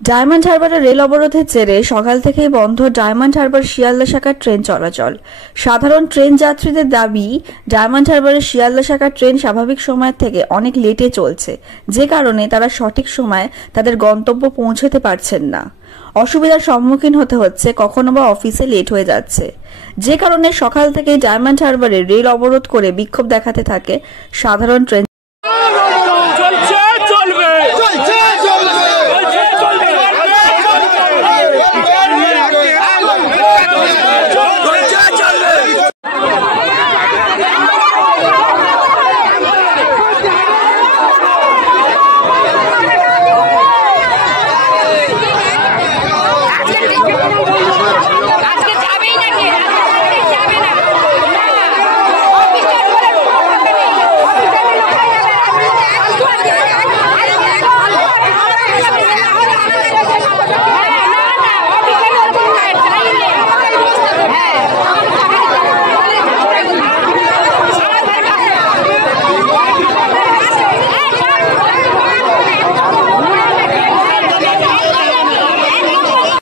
Diamond হারবারে rail অবরোধের জেরে সকাল থেকেই বন্ধ ডায়মন্ড হারবার শিয়ালদা শাখার ট্রেন চলাচল। সাধারণ ট্রেন যাত্রীদের দাবি, ডায়মন্ড হারবারের শিয়ালদা শাখার ট্রেন স্বাভাবিক সময়ের থেকে অনেক লেটে চলছে, যে কারণে তারা সঠিক সময়ে তাদের গন্তব্য পৌঁছতে পারছেন না। অসুবিধার সম্মুখীন হতে হচ্ছে, কখনো বা অফিসে লেট হয়ে যাচ্ছে, যে কারণে সকাল থেকেই ডায়মন্ড হারবারে রেল অবরোধ করে বিক্ষোভ দেখাতে থাকে সাধারণ ট্রেন